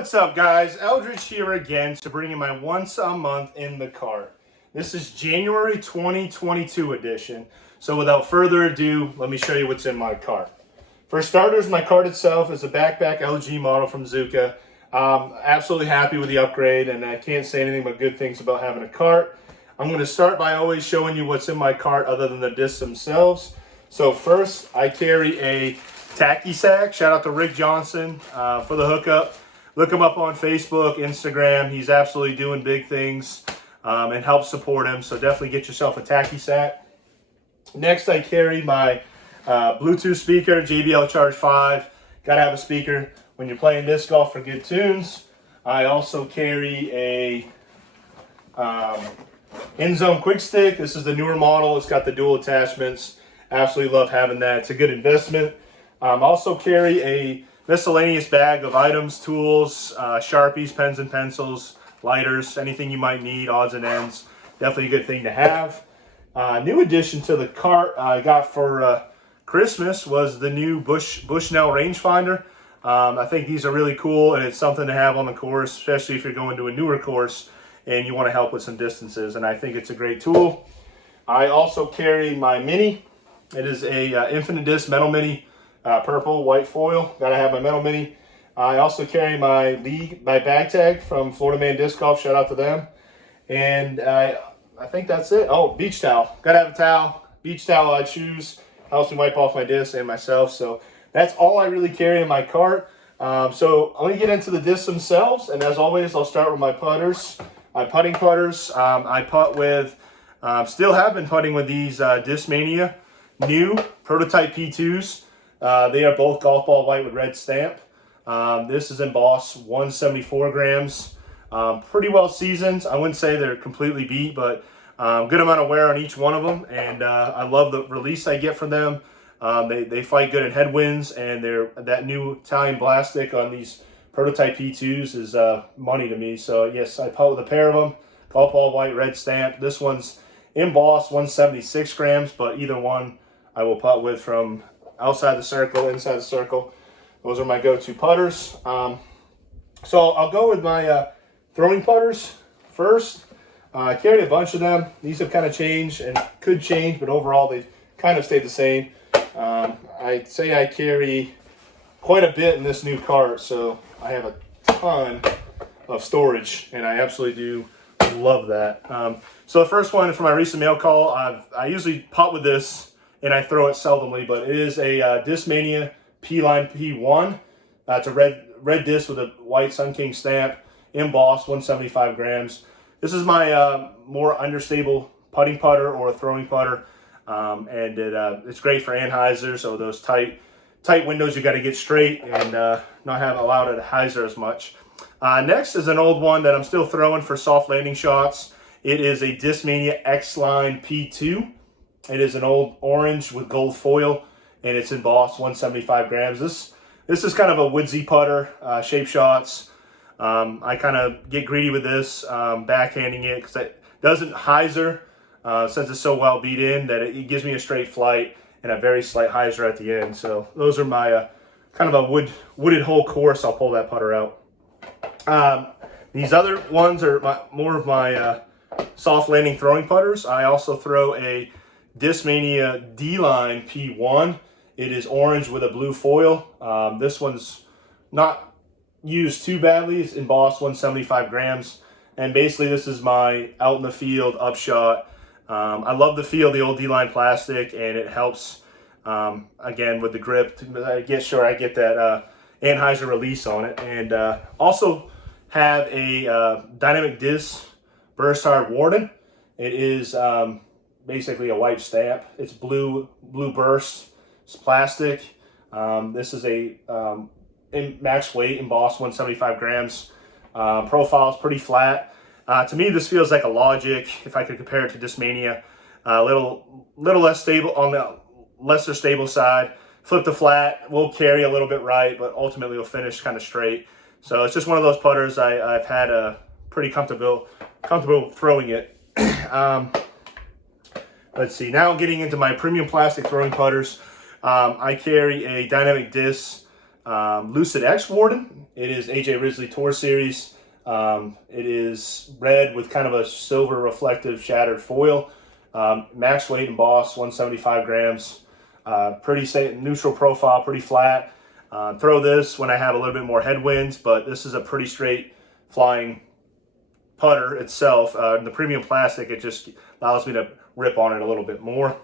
What's up, guys? Eldridge here again to bring you my once a month in the cart. This is January 2022 edition. So without further ado, let me show you what's in my cart. For starters, my cart itself is a backpack LG model from Zuka. Absolutely happy with the upgrade, and I can't say anything but good things about having a cart. I'm going to start by always showing you what's in my cart other than the discs themselves. So first, I carry a tacky sack. Shout out to Rick Johnson for the hookup. Look him up on Facebook, Instagram. He's absolutely doing big things and help support him. So definitely get yourself a tacky sack. Next, I carry my Bluetooth speaker, JBL Charge 5. Got to have a speaker when you're playing disc golf for good tunes. I also carry a in-zone quick stick. This is the newer model. It's got the dual attachments. Absolutely love having that. It's a good investment. Also carry a miscellaneous bag of items, tools, Sharpies, pens and pencils, lighters, anything you might need, odds and ends. Definitely a good thing to have. New addition to the cart I got for Christmas was the new Bushnell rangefinder. I think these are really cool, and it's something to have on the course, especially if you're going to a newer course and you want to help with some distances, and I think it's a great tool. I also carry my Mini. It is a infinite disc metal Mini. Purple, white foil. Gotta have my metal Mini. I also carry my bag tag from Florida Man Disc Golf. Shout out to them. And I think that's it. Oh, beach towel. Gotta have a towel. Beach towel I choose. Helps me wipe off my discs and myself. So that's all I really carry in my cart. So let me get into the discs themselves. And as always, I'll start with my putters. My putting putters. I putt with, still have been putting with these Discmania new prototype P2s. They are both golf ball white with red stamp. This is embossed 174 grams. Pretty well seasoned. I wouldn't say they're completely beat, but good amount of wear on each one of them. And I love the release I get from them. They fight good in headwinds, and that new Italian plastic on these prototype P2s is money to me. So yes, I putt with a pair of them. Golf ball white, red stamp. This one's embossed 176 grams, but either one I will putt with from outside the circle, inside the circle. Those are my go-to putters. So I'll go with my throwing putters first. I carried a bunch of them. These have kind of changed and could change, but overall they've kind of stayed the same. I'd say I carry quite a bit in this new cart, so I have a ton of storage, and I absolutely do love that. So the first one for my recent mail call, I usually putt with this, and I throw it seldomly, but it is a Discmania P-Line P1. It's a red disc with a white Sun King stamp, embossed, 175 grams. This is my more understable putting putter or throwing putter, and it's great for anhyzers, so those tight windows you got to get straight and not have allowed it to hyzer as much. Next is an old one that I'm still throwing for soft landing shots. It is a Discmania X-Line P2. It is an old orange with gold foil, and it's embossed 175 grams. This is kind of a woodsy putter, shape shots. I kind of get greedy with this, backhanding it because it doesn't hyzer since it's so well beat in that it gives me a straight flight and a very slight hyzer at the end. So those are my kind of a wooded hole course. I'll pull that putter out. These other ones are more of my soft landing throwing putters. I also throw a Discmania D-Line P1. It is orange with a blue foil. This one's not used too badly. It's embossed 175 grams. And basically this is my out in the field upshot. I love the feel of the old D-Line plastic, and it helps, again, with the grip to get sure I get that anhyzer release on it. And also have a Dynamic Disc Burst Hard Warden. It is basically a white stamp. It's blue burst. It's plastic. This is a max weight, embossed 175 grams. Profile is pretty flat. To me, this feels like a Logic, if I could compare it to Discmania. A little less stable, on the lesser stable side. Flip to flat, will carry a little bit right, but ultimately will finish kind of straight. So it's just one of those putters I've had a pretty comfortable throwing it. Let's see, now getting into my premium plastic throwing putters. I carry a Dynamic Disc Lucid X Warden. It is AJ Risley Tour Series. It is red with kind of a silver reflective shattered foil. Max weight embossed, 175 grams. Pretty neutral profile, pretty flat. Throw this when I have a little bit more headwinds, but this is a pretty straight flying putter itself. The premium plastic, it just allows me to rip on it a little bit more.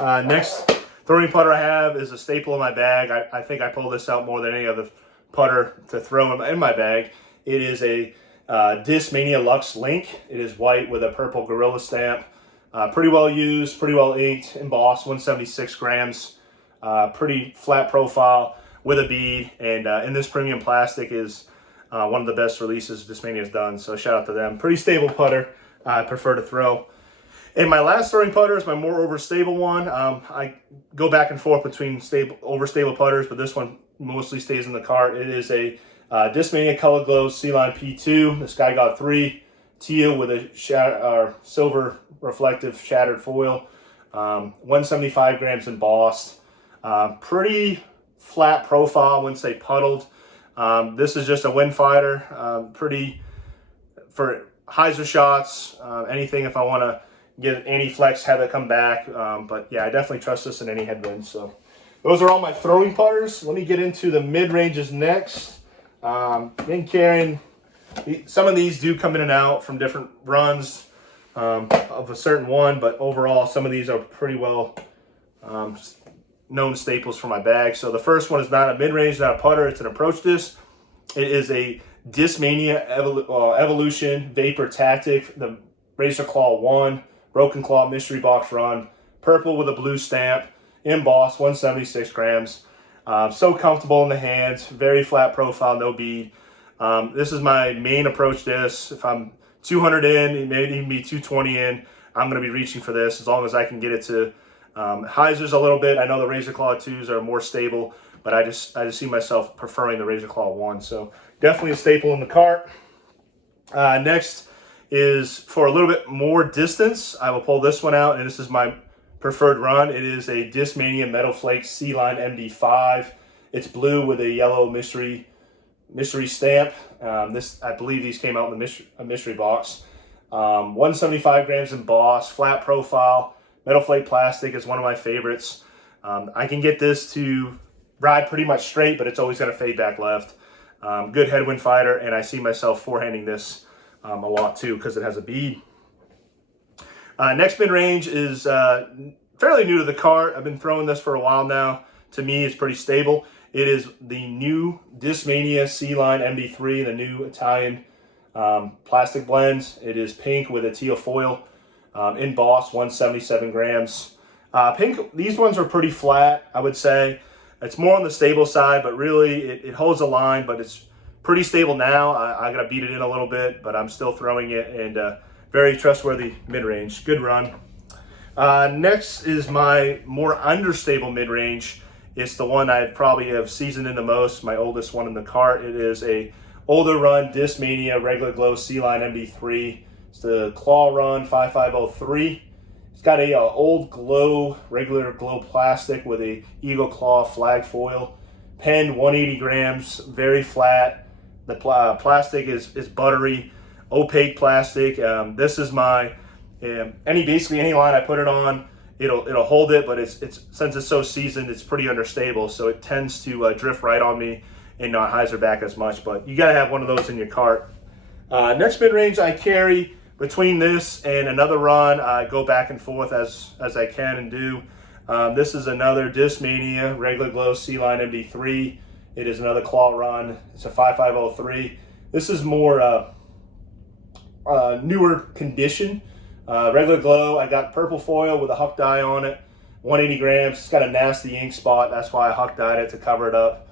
Next throwing putter I have is a staple in my bag. I think I pull this out more than any other putter to throw in my bag. It is a Discmania Luxe Link. It is white with a purple gorilla stamp. Pretty well used, pretty well inked, embossed, 176 grams. Pretty flat profile with a bead. And in this premium plastic is one of the best releases Discmania has done. So shout out to them. Pretty stable putter. I prefer to throw. And my last throwing putter is my more overstable one. I go back and forth between overstable putters, but this one mostly stays in the cart. It is a Discmania Color Glow Sea-Line P2. This guy got 3 teal with a silver reflective shattered foil. 175 grams embossed. Pretty flat profile, I wouldn't say puddled. This is just a wind fighter. Pretty for hyzer shots, anything if I want to get anti-flex, have it come back. But yeah, I definitely trust this in any headwinds. So those are all my throwing putters. Let me get into the mid-ranges next. Been carrying, some of these do come in and out from different runs of a certain one, but overall some of these are pretty well known staples for my bag. So the first one is not a mid-range, not a putter, it's an approach disc. It is a Discmania Evolution Vapor Tactic, the Razor Claw 1, Broken Claw Mystery Box Run, purple with a blue stamp, embossed, 176 grams. So comfortable in the hands, very flat profile, no bead. This is my main approach disc. If I'm 200 in, it may even be 220 in, I'm going to be reaching for this as long as I can get it to hyzers a little bit. I know the Razor Claw 2s are more stable, but I just see myself preferring the Razor Claw 1. So definitely a staple in the cart. Next is for a little bit more distance. I will pull this one out, and this is my preferred run. It is a Discmania Metal Flake Sea-Line MD5. It's blue with a yellow mystery stamp. I believe these came out in a mystery box. 175 grams embossed, flat profile. Metal Flake plastic is one of my favorites. I can get this to ride pretty much straight, but it's always going to fade back left. Good headwind fighter, and I see myself forehanding this a lot too because it has a bead. Next mid-range is fairly new to the cart. I've been throwing this for a while now. To me, it's pretty stable. It is the new Discmania Sea-Line MD3, the new Italian plastic blend. It is pink with a teal foil, embossed, 177 grams. Pink, these ones are pretty flat, I would say. It's more on the stable side, but really it holds a line, but it's pretty stable now. I got to beat it in a little bit, but I'm still throwing it, and very trustworthy mid-range. Good run. Next is my more understable mid-range. It's the one I probably have seasoned in the most, my oldest one in the cart. It is a older run Discmania Regular Glow Sea-Line MD3. It's the Claw Run 5503. It's got a old glow, regular glow plastic with a Eagle Claw flag foil. Pen 180 grams, very flat. The plastic is buttery, opaque plastic. This is my basically any line I put it on, it'll hold it, but it's since it's so seasoned, it's pretty understable, so it tends to drift right on me and not hyzer back as much. But you gotta have one of those in your cart. Next mid-range I carry between this and another run. I go back and forth as I can and do. This is another Discmania Regular Glow Sea-Line MD3. It is another claw run. It's a 5503. This is more newer condition. Regular Glow, I got purple foil with a huck dye on it, 180 grams. It's got a nasty ink spot. That's why I huck dyed it to cover it up.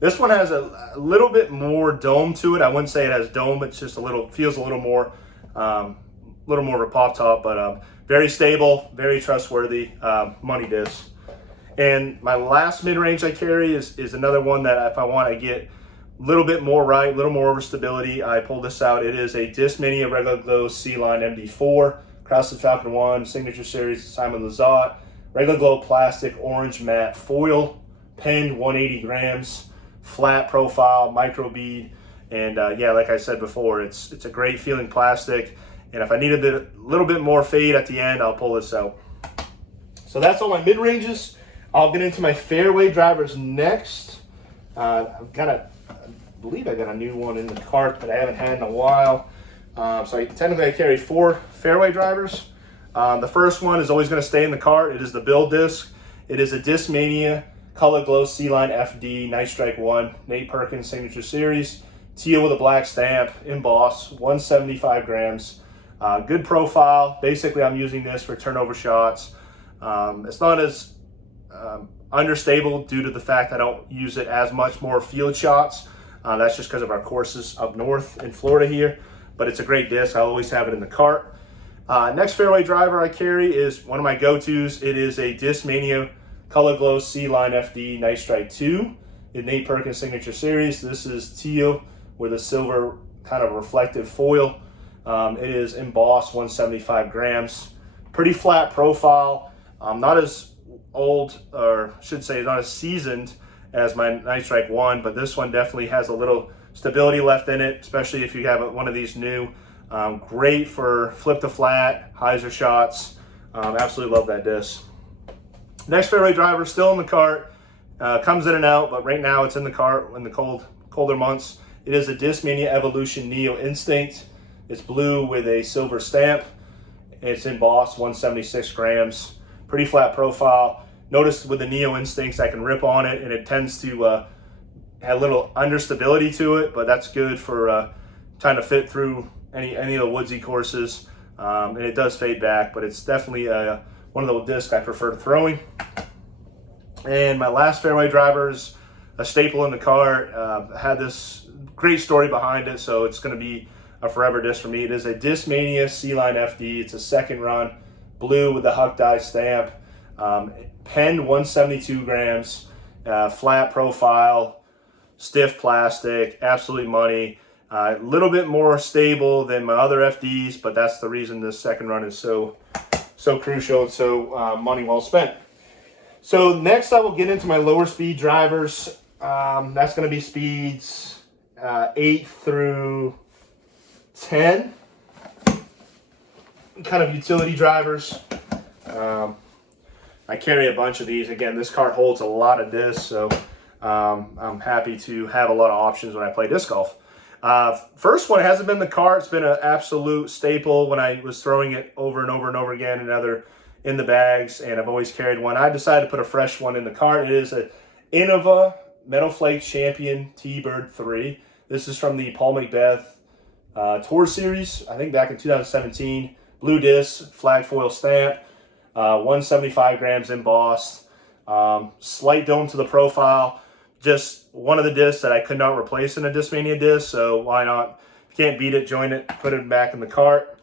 This one has a little bit more dome to it. I wouldn't say it has dome. It's just feels a little more of a pop top, but very stable, very trustworthy money disc. And my last mid-range I carry is another one that if I want to get a little bit more right, a little more overstability, I pull this out. It is a Discmania Regular Glow Sea-Line MD4, Crossed Falcon 1, Signature Series, Simon Lizotte, Regular Glow plastic, orange matte foil, penned 180 grams, flat profile, micro bead. And yeah, like I said before, it's a great feeling plastic. And if I needed a little bit more fade at the end, I'll pull this out. So that's all my mid-ranges. I'll get into my fairway drivers next. I believe I got a new one in the cart that I haven't had in a while. So technically I carry 4 fairway drivers. The first one is always going to stay in the cart. It is the Build Disc. It is a Discmania Color Glow C-Line FD Night Strike 1 Nate Perkins Signature Series. Teal with a black stamp, embossed, 175 grams. Good profile. Basically I'm using this for turnover shots. It's not as understable due to the fact I don't use it as much more field shots. That's just because of our courses up north in Florida here. But it's a great disc. I always have it in the cart. Next fairway driver I carry is one of my go-tos. It is a Discmania Color Glow C-Line FD Night Strike 2 in Nate Perkins Signature Series. This is teal with a silver kind of reflective foil. It is embossed, 175 grams. Pretty flat profile. Not as old, or I should say not as seasoned as my Night Strike 1, but this one definitely has a little stability left in it, especially if you have one of these new. Great for flip to flat, hyzer shots. Absolutely love that disc. Next fairway driver, still in the cart. Comes in and out, but right now it's in the cart in the colder months. It is a Discmania Evolution Neo Instinct. It's blue with a silver stamp. It's embossed, 176 grams. Pretty flat profile. Notice with the Neo Instincts, I can rip on it, and it tends to have a little understability to it, but that's good for trying to fit through any of the woodsy courses. And it does fade back, but it's definitely one of the discs I prefer to throwing. And my last fairway driver is a staple in the cart. Had this great story behind it, so it's going to be a forever disc for me. It is a Discmania C-Line FD. It's a second run, blue with the Huck dye stamp, penned 172 grams, flat profile, stiff plastic, absolute money. A little bit more stable than my other FDs, but that's the reason this second run is so crucial and so money well spent. So next I will get into my lower speed drivers. That's going to be speeds 8 through 10. Kind of utility drivers. I carry a bunch of these. Again, this cart holds a lot of discs, so I'm happy to have a lot of options when I play disc golf. First one hasn't been the cart. It's been an absolute staple when I was throwing it over and over and over again in the bags, and I've always carried one. I decided to put a fresh one in the cart. It is a Innova Metal Flake Champion T-Bird 3. This is from the Paul McBeth Tour Series, I think back in 2017. Blue disc, flag foil stamp, 175 grams embossed, slight dome to the profile. Just one of the discs that I could not replace in a Discmania disc, so why not? If you can't beat it, join it, put it back in the cart.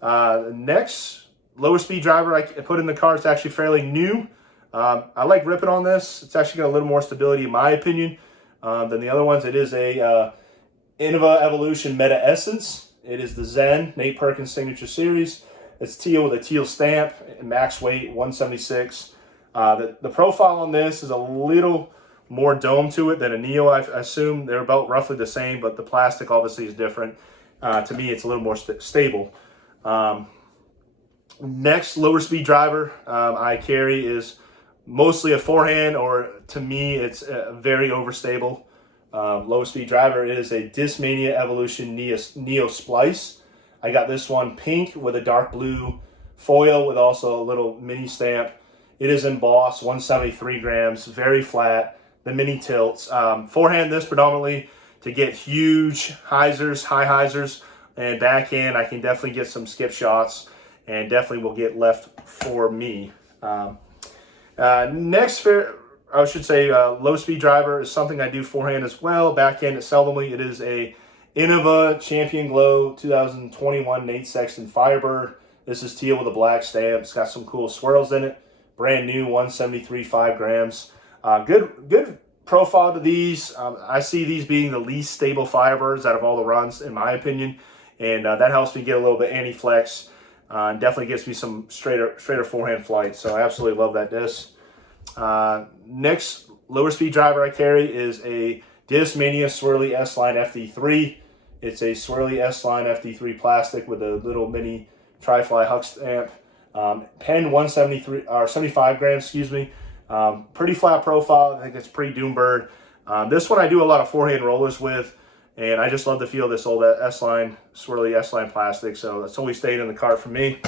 The next lower speed driver I put in the cart is actually fairly new. I like ripping on this. It's actually got a little more stability, in my opinion, than the other ones. It is a Innova Evolution Meta Essence. It is the Zen Nate Perkins Signature Series. It's teal with a teal stamp, max weight 176. The profile on this is a little more dome to it than a Neo. I assume they're about roughly the same, but the plastic obviously is different. To me, it's a little more stable. Next lower speed driver I carry is mostly a forehand, or to me, it's very overstable. Low speed driver is a Discmania Evolution Neo Splice. I got this one pink with a dark blue foil with also a little mini stamp. It is embossed, 173 grams, very flat. The mini tilts. Forehand this predominantly to get huge hyzers, high hyzers, and backhand I can definitely get some skip shots, and definitely will get left for me. Next, low speed driver is something I do forehand as well. Backhand it seldomly. It is a Innova Champion Glow 2021 Nate Sexton Firebird. This is teal with a black stamp. It's got some cool swirls in it. Brand new, 173, 5 grams. Good profile to these. I see these being the least stable Firebirds out of all the runs, in my opinion, and that helps me get a little bit anti-flex. And definitely gives me some straighter forehand flight. So I absolutely love that disc. Next lower speed driver I carry is a Discmania Swirly S-Line FD3. It's a Swirly S-Line FD3 plastic with a little mini tri-fly huck stamp. Pen 173 or 75 grams, excuse me. Pretty flat profile. I think it's pretty Doombird. This one I do a lot of forehand rollers with, and I just love the feel of this old S-Line, Swirly S-Line plastic, so that's always stayed in the cart for me.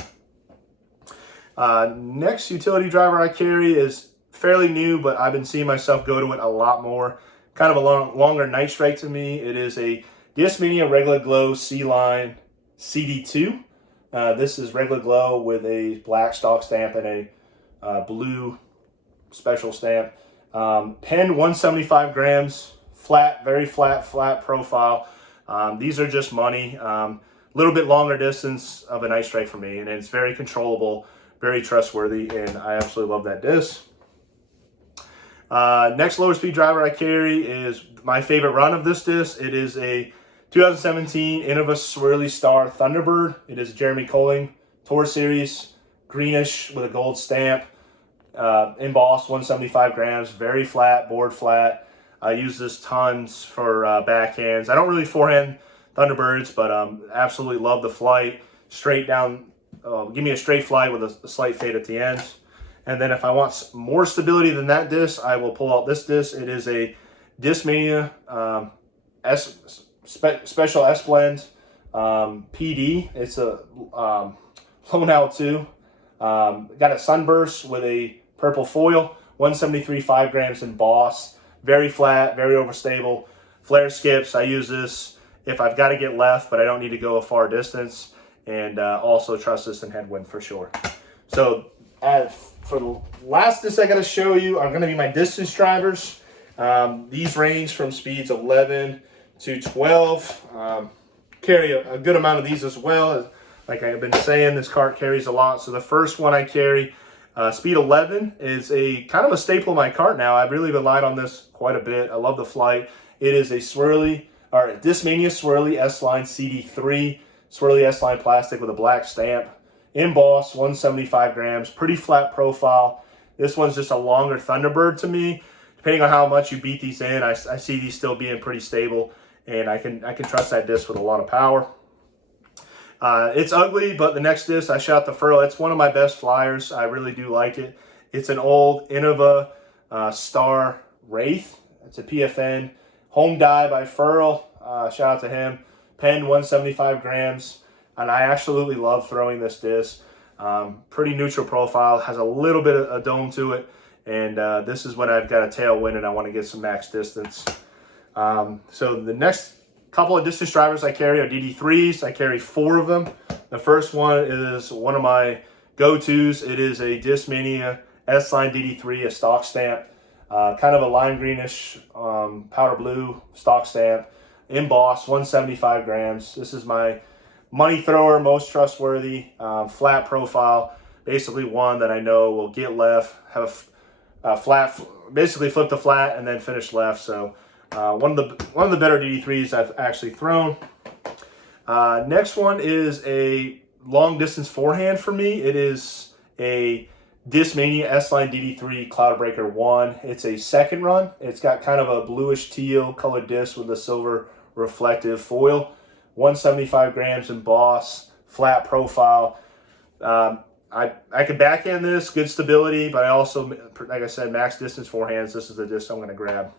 Next utility driver I carry is fairly new, but I've been seeing myself go to it a lot more. Kind of a longer night strike to me. It is a Discmania Regular Glow C-Line CD2. This is Regular Glow with a black stock stamp and a blue special stamp. Pen 175 grams, flat, very flat profile. These are just money. A little bit longer distance of a night strike for me, and it's very controllable, very trustworthy, and I absolutely love that disc. Next lower speed driver I carry is my favorite run of this disc. It is a 2017 Innova Swirly Star Thunderbird. It is a Jeremy Colling Tour Series, greenish with a gold stamp, embossed, 175 grams, very flat, board flat. I use this tons for backhands. I don't really forehand Thunderbirds, but absolutely love the flight. Straight down, give me a straight flight with a slight fade at the end. And then if I want more stability than that disc, I will pull out this disc. It is a Discmania Special S Blend PD. It's a blown out too. Got a sunburst with a purple foil, 173 5 grams embossed, very flat, very overstable. Flare skips. I use this if I've got to get left, but I don't need to go a far distance, and also trust this in headwind for sure. So for the last disc I got to show you are going to be my distance drivers. These range from speeds 11 to 12. Carry a good amount of these as well. Like I've been saying, this cart carries a lot. So the first one I carry, speed 11, is a kind of a staple of my cart now. I've really relied on this quite a bit. I love the flight. It is a Discmania Swirly S-Line CD3, Swirly S-Line plastic with a black stamp, embossed, 175 grams, pretty flat profile. This one's just a longer Thunderbird to me. Depending on how much you beat these in, I see these still being pretty stable, and I can trust that disc with a lot of power. It's ugly, but the next disc, I shot the furrow. It's one of my best flyers. I really do like it. It's an old Innova Star Wraith. It's a PFN. Home die by Furl. Shout out to him. Pen 175 grams. And I absolutely love throwing this disc. Pretty neutral profile. Has a little bit of a dome to it. And this is when I've got a tailwind and I want to get some max distance. So the next couple of distance drivers I carry are DD3s. I carry 4 of them. The first one is one of my go-tos. It is a Discmania S-Line DD3, a stock stamp. Kind of a lime greenish, powder blue stock stamp. Embossed, 175 grams. This is my money thrower, most trustworthy, flat profile. Basically one that I know will get left, have a flat, basically flip the flat and then finish left. So one of the better DD3s I've actually thrown. Next one is a long distance forehand for me. It is a Discmania S-Line DD3 Cloudbreaker 1. It's a second run. It's got kind of a bluish teal colored disc with a silver reflective foil. 175 grams embossed, flat profile. I could backhand this, good stability, but I also, like I said, max distance forehands. This is the disc I'm going to grab.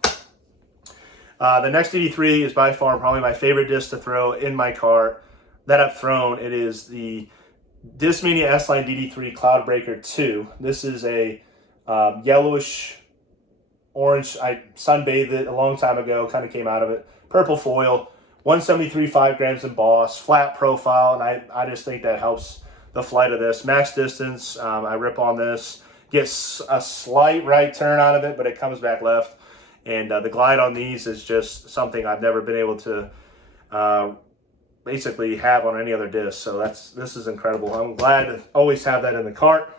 The next DD3 is by far probably my favorite disc to throw in my cart that I've thrown. It is the Discmania S-Line DD3 Cloudbreaker 2. This is a yellowish orange. I sunbathed it a long time ago, kind of came out of it. Purple foil, 173 5 grams embossed, flat profile, and I just think that helps the flight of this. Max distance, I rip on this, gets a slight right turn out of it, but it comes back left. And the glide on these is just something I've never been able to basically have on any other disc. So this is incredible. I'm glad to always have that in the cart.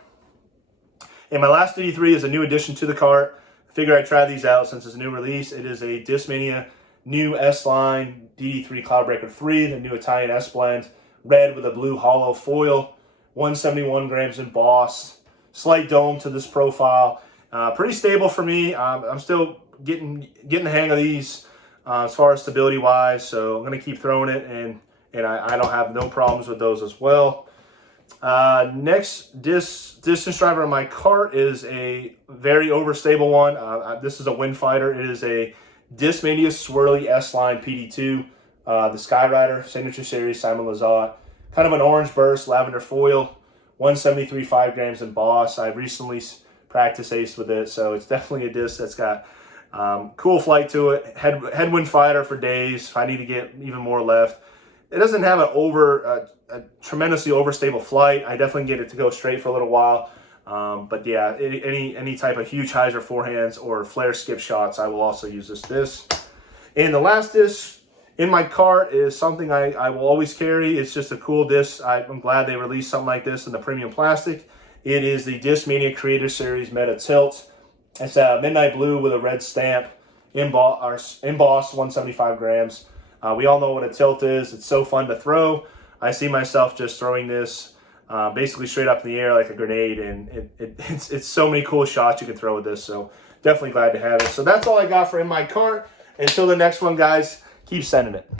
And my last DD3 is a new addition to the cart. I figure I'd try these out since it's a new release. It is a Discmania new S-Line DD3 Cloudbreaker 3, the new Italian S-Blend, red with a blue hollow foil, 171 grams embossed, slight dome to this profile. Pretty stable for me. I'm still getting the hang of these as far as stability wise, so I'm going to keep throwing it, and I don't have no problems with those as well. Next distance driver on my cart is a very overstable one. This is a Wind Fighter. It is a Discmania Swirly S-Line PD2, the Skyrider Signature Series, Simon Lizotte. Kind of an orange burst, lavender foil, 173 5 grams in Boss. I recently practice aced with it, so it's definitely a disc that's got cool flight to it. Headwind fighter for days if I need to get even more left. It doesn't have a tremendously overstable flight. I definitely get it to go straight for a little while. But yeah, any type of huge hyzer forehands or flare skip shots, I will also use this disc. And the last disc in my cart is something I will always carry. It's just a cool disc. I'm glad they released something like this in the premium plastic. It is the Discmania Creator Series Meta Tilt. It's a midnight blue with a red stamp, embossed 175 grams. We all know what a tilt is. It's so fun to throw. I see myself just throwing this basically straight up in the air like a grenade, and it's so many cool shots you can throw with this. So definitely glad to have it. So that's all I got for in my cart. Until the next one, guys, keep sending it.